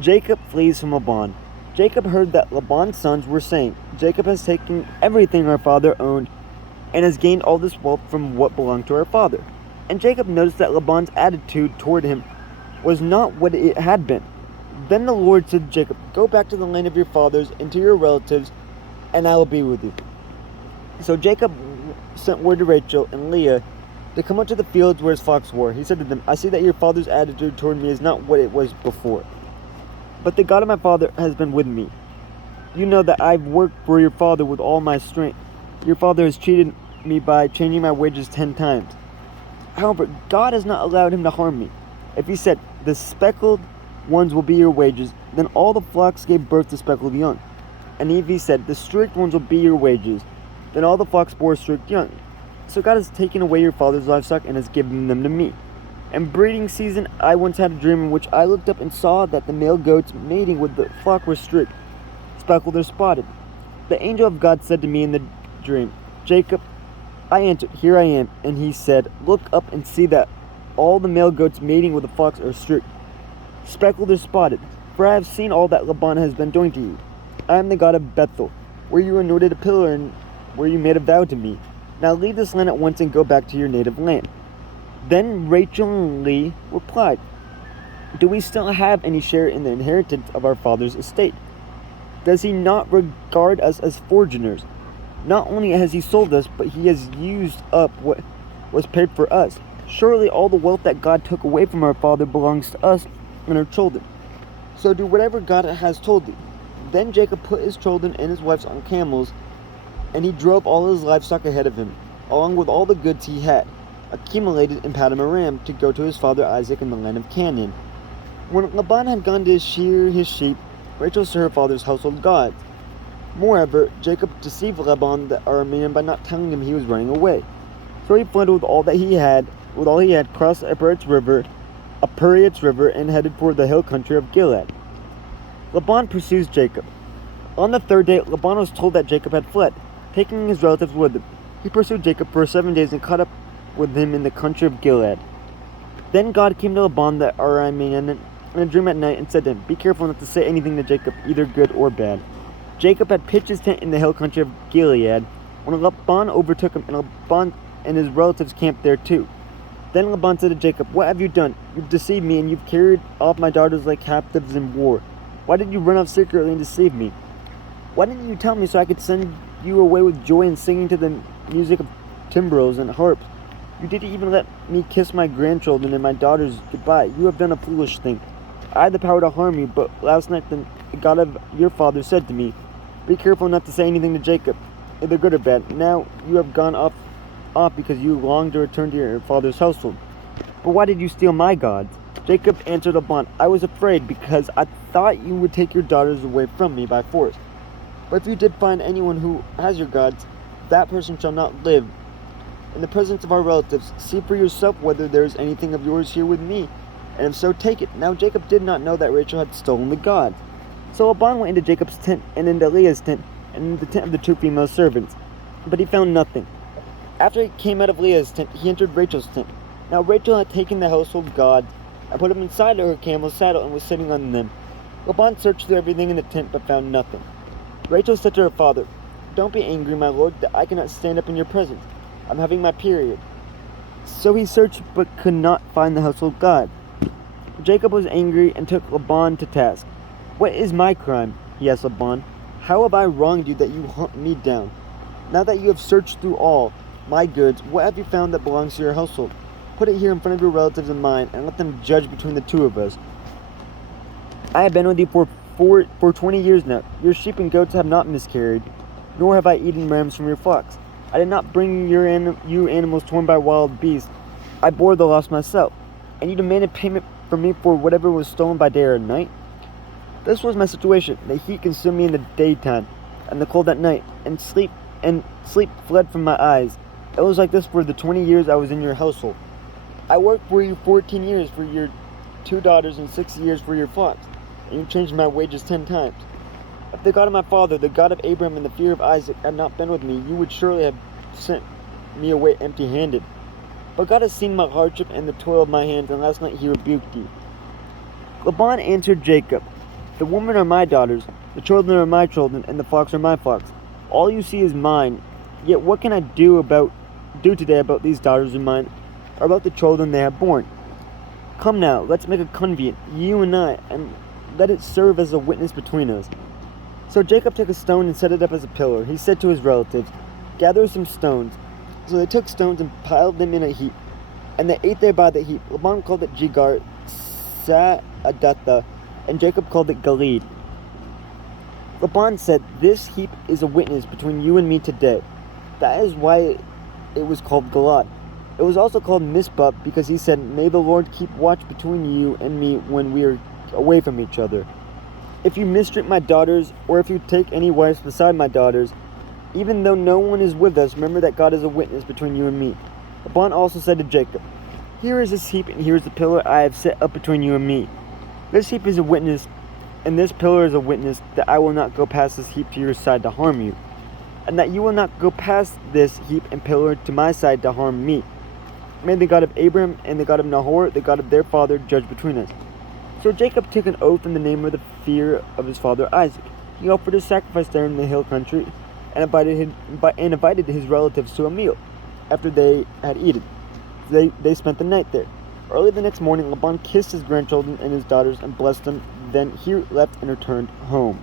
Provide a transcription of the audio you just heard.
Jacob flees from Laban. Jacob heard that Laban's sons were saying, "Jacob has taken everything our father owned and has gained all this wealth from what belonged to our father." And Jacob noticed that Laban's attitude toward him was not what it had been. Then the Lord said to Jacob, "Go back to the land of your fathers and to your relatives, and I will be with you." So Jacob sent word to Rachel and Leah to come up to the fields where his flocks were. He said to them, "I see that your father's attitude toward me is not what it was before, but the God of my father has been with me. You know that I've worked for your father with all my strength. Your father has cheated me by changing my wages 10 times. However, God has not allowed him to harm me. If he said, 'The speckled ones will be your wages,' then all the flocks gave birth to speckled young. And if he said, 'The streaked ones will be your wages,' then all the flocks bore streaked young. So God has taken away your father's livestock and has given them to me. In breeding season, I once had a dream in which I looked up and saw that the male goats mating with the flock were streaked, speckled or spotted. The angel of God said to me in the dream, 'Jacob.' I answered, 'Here I am.' And he said, 'Look up and see that all the male goats mating with the flocks are streaked, speckled or spotted, for I have seen all that Laban has been doing to you. I am the God of Bethel, where you anointed a pillar and where you made a vow to me. Now leave this land at once and go back to your native land.' Then Rachel and Leah replied, 'Do we still have any share in the inheritance of our father's estate? Does he not regard us as foreigners? Not only has he sold us, but he has used up what was paid for us. Surely all the wealth that God took away from our father belongs to us and our children. So do whatever God has told thee.' Then Jacob put his children and his wives on camels, and he drove all his livestock ahead of him, along with all the goods he had accumulated in Paddan Aram, to go to his father Isaac in the land of Canaan. When Laban had gone to shear his sheep, Rachel saw her father's household gods. Moreover, Jacob deceived Laban the Aramean by not telling him he was running away. So he fled with all he had, crossed a Peretz river, and headed for the hill country of Gilead. Laban pursues Jacob. On the third day, Laban was told that Jacob had fled, taking his relatives with him. He pursued Jacob for 7 days and caught up with him in the country of Gilead. Then God came to Laban the Aramean in a dream at night and said to him, 'Be careful not to say anything to Jacob, either good or bad.' Jacob had pitched his tent in the hill country of Gilead when Laban overtook him, and Laban and his relatives camped there too. Then Laban said to Jacob, 'What have you done? You've deceived me, and you've carried off my daughters like captives in war. Why did you run off secretly and deceive me? Why didn't you tell me so I could send you away with joy and singing to the music of timbrels and harps? You didn't even let me kiss my grandchildren and my daughters goodbye. You have done a foolish thing. I had the power to harm you, but last night the God of your father said to me, "Be careful not to say anything to Jacob, either good or bad." Now you have gone off because you long to return to your father's household. But why did you steal my gods?" Jacob answered Laban, "I was afraid because I thought you would take your daughters away from me by force. But if you did find anyone who has your gods, that person shall not live. In the presence of our relatives, see for yourself whether there is anything of yours here with me, and if so, take it." Now Jacob did not know that Rachel had stolen the gods. So Laban went into Jacob's tent, and into Leah's tent, and into the tent of the 2 female servants, but he found nothing. After he came out of Leah's tent, he entered Rachel's tent. Now Rachel had taken the household gods and put them inside her camel's saddle and was sitting on them. Laban searched through everything in the tent, but found nothing. Rachel said to her father, "Don't be angry, my lord, that I cannot stand up in your presence. I'm having my period." So he searched but could not find the household god. Jacob was angry and took Laban to task. "What is my crime?" he asked Laban. "How have I wronged you that you hunt me down? Now that you have searched through all my goods, what have you found that belongs to your household? Put it here in front of your relatives and mine, and let them judge between the two of us. I have been with you for 20 years now. Your sheep and goats have not miscarried, nor have I eaten rams from your flocks. I did not bring you animals torn by wild beasts. I bore the loss myself, and you demanded payment from me for whatever was stolen by day or night. This was my situation. The heat consumed me in the daytime, and the cold at night, and sleep fled from my eyes. It was like this for the 20 years I was in your household. I worked for you 14 years for your 2 daughters and 6 years for your flocks, and you changed my wages 10 times. If the God of my father, the God of Abraham and the fear of Isaac, had not been with me, you would surely have sent me away empty-handed. But God has seen my hardship and the toil of my hands, and last night he rebuked you." Laban answered Jacob, The women are my daughters, the children are my children, and the flocks are my flocks. All you see is mine. Yet what can I do today about these daughters of mine, or about the children they have borne? Come now, let's make a covenant, you and I, and let it serve as a witness between us." So Jacob took a stone and set it up as a pillar. He said to his relatives, "Gather some stones." So they took stones and piled them in a heap, and they ate there by the heap. Laban called it Jegar Sa'adatha, and Jacob called it Gilead. Laban said, "This heap is a witness between you and me today." That is why it was called Gilead. It was also called Mizpah because he said, "May the Lord keep watch between you and me when we are away from each other. If you mistreat my daughters, or if you take any wives beside my daughters, even though no one is with us, remember that God is a witness between you and me." Laban also said to Jacob, "Here is this heap, and here is the pillar I have set up between you and me. This heap is a witness, and this pillar is a witness that I will not go past this heap to your side to harm you, and that you will not go past this heap and pillar to my side to harm me. May the God of Abraham and the God of Nahor, the God of their father, judge between us." So Jacob took an oath in the name of the fear of his father Isaac. He offered a sacrifice there in the hill country and invited his relatives to a meal. After they had eaten, they spent the night there. Early the next morning, Laban kissed his grandchildren and his daughters and blessed them. Then he left and returned home.